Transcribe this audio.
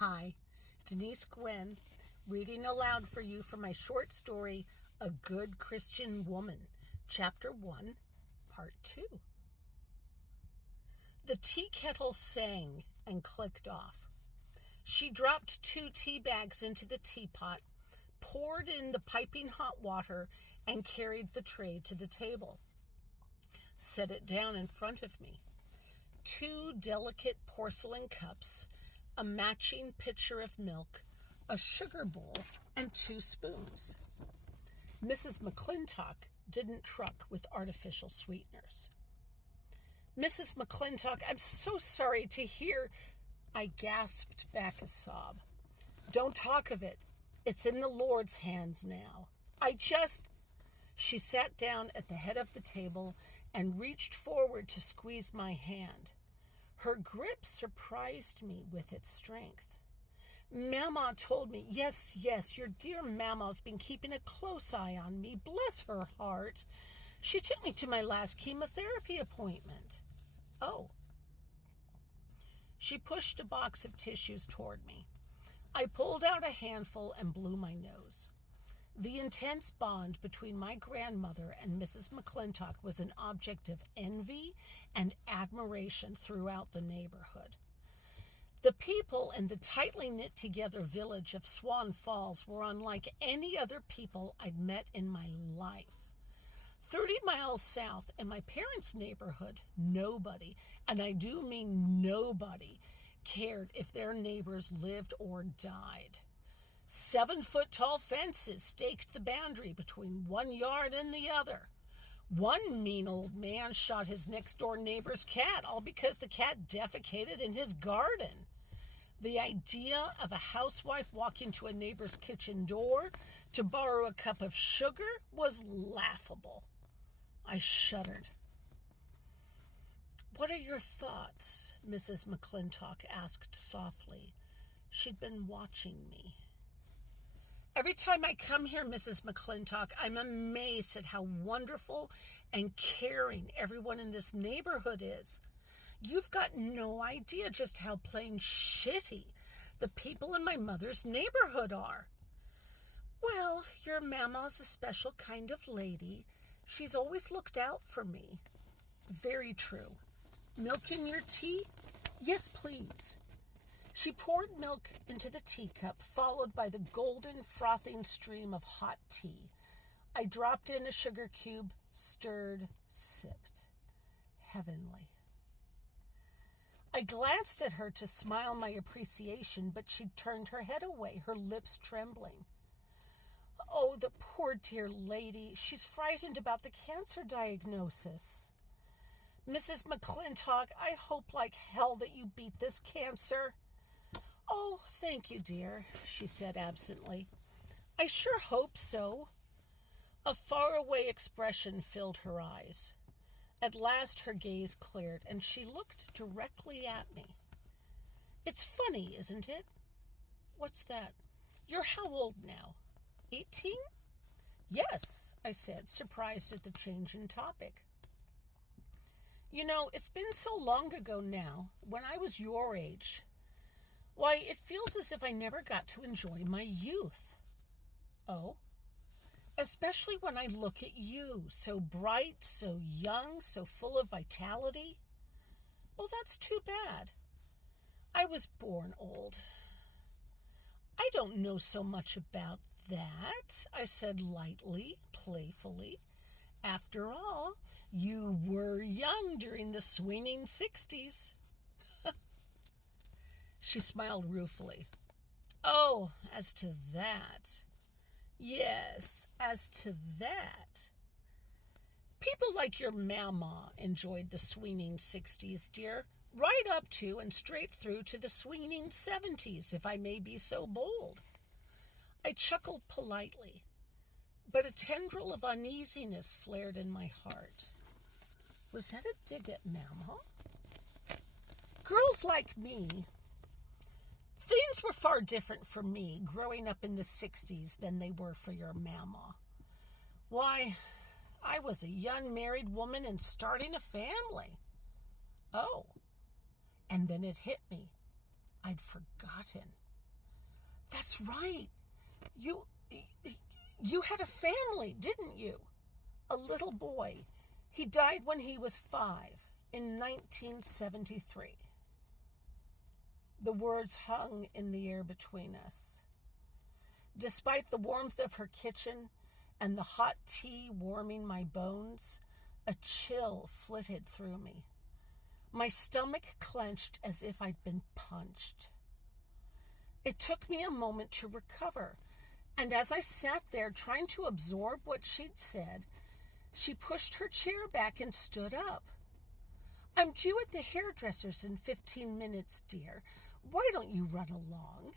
Hi, Denise Gwynn, reading aloud for you from my short story, A Good Christian Woman, Chapter 1, Part 2. The tea kettle sang and clicked off. She dropped 2 tea bags into the teapot, poured in the piping hot water, and carried the tray to the table. Set it down in front of me. 2 delicate porcelain cups, a matching pitcher of milk, a sugar bowl, and 2 spoons. Mrs. McClintock didn't truck with artificial sweeteners. Mrs. McClintock, I'm so sorry to hear. I gasped back a sob. Don't talk of it. It's in the Lord's hands now. She sat down at the head of the table and reached forward to squeeze my hand. Her grip surprised me with its strength. Mama told me, yes, your dear Mama's been keeping a close eye on me, bless her heart. She took me to my last chemotherapy appointment. Oh. She pushed a box of tissues toward me. I pulled out a handful and blew my nose. The intense bond between my grandmother and Mrs. McClintock was an object of envy and admiration throughout the neighborhood. The people in the tightly knit-together village of Swan Falls were unlike any other people I'd met in my life. 30 miles south in my parents' neighborhood, nobody, and I do mean nobody, cared if their neighbors lived or died. 7-foot-tall fences staked the boundary between one yard and the other. One mean old man shot his next-door neighbor's cat, all because the cat defecated in his garden. The idea of a housewife walking to a neighbor's kitchen door to borrow a cup of sugar was laughable. I shuddered. What are your thoughts? Mrs. McClintock asked softly. She'd been watching me. Every time I come here, Mrs. McClintock, I'm amazed at how wonderful and caring everyone in this neighborhood is. You've got no idea just how plain shitty the people in my mother's neighborhood are. Well, your Mama's a special kind of lady. She's always looked out for me. Very true. Milk in your tea? Yes, please. She poured milk into the teacup, followed by the golden frothing stream of hot tea. I dropped in a sugar cube, stirred, sipped. Heavenly. I glanced at her to smile my appreciation, but she turned her head away, her lips trembling. Oh, the poor dear lady. She's frightened about the cancer diagnosis. Mrs. McClintock, I hope like hell that you beat this cancer. Oh, thank you, dear, she said absently. I sure hope so. A faraway expression filled her eyes. At last her gaze cleared, and she looked directly at me. It's funny, isn't it? What's that? You're how old now? 18? Yes, I said, surprised at the change in topic. You know, it's been so long ago now, when I was your age. Why, it feels as if I never got to enjoy my youth. Oh? Especially when I look at you, so bright, so young, so full of vitality. Well, that's too bad. I was born old. I don't know so much about that, I said lightly, playfully. After all, you were young during the swinging 60s. She smiled ruefully. Oh, as to that. Yes, as to that. People like your Mama enjoyed the swinging 60s, dear, right up to and straight through to the swinging 70s, if I may be so bold. I chuckled politely, but a tendril of uneasiness flared in my heart. Was that a dig at Mama? Girls like me. Things were far different for me growing up in the 60s than they were for your Mama. Why, I was a young married woman and starting a family. Oh, and then it hit me. I'd forgotten. That's right. You you had a family, didn't you? A little boy. He died when he was 5 in 1973. The words hung in the air between us. Despite the warmth of her kitchen and the hot tea warming my bones, a chill flitted through me. My stomach clenched as if I'd been punched. It took me a moment to recover, and as I sat there trying to absorb what she'd said, she pushed her chair back and stood up. "I'm due at the hairdresser's in 15 minutes, dear. Why don't you run along?"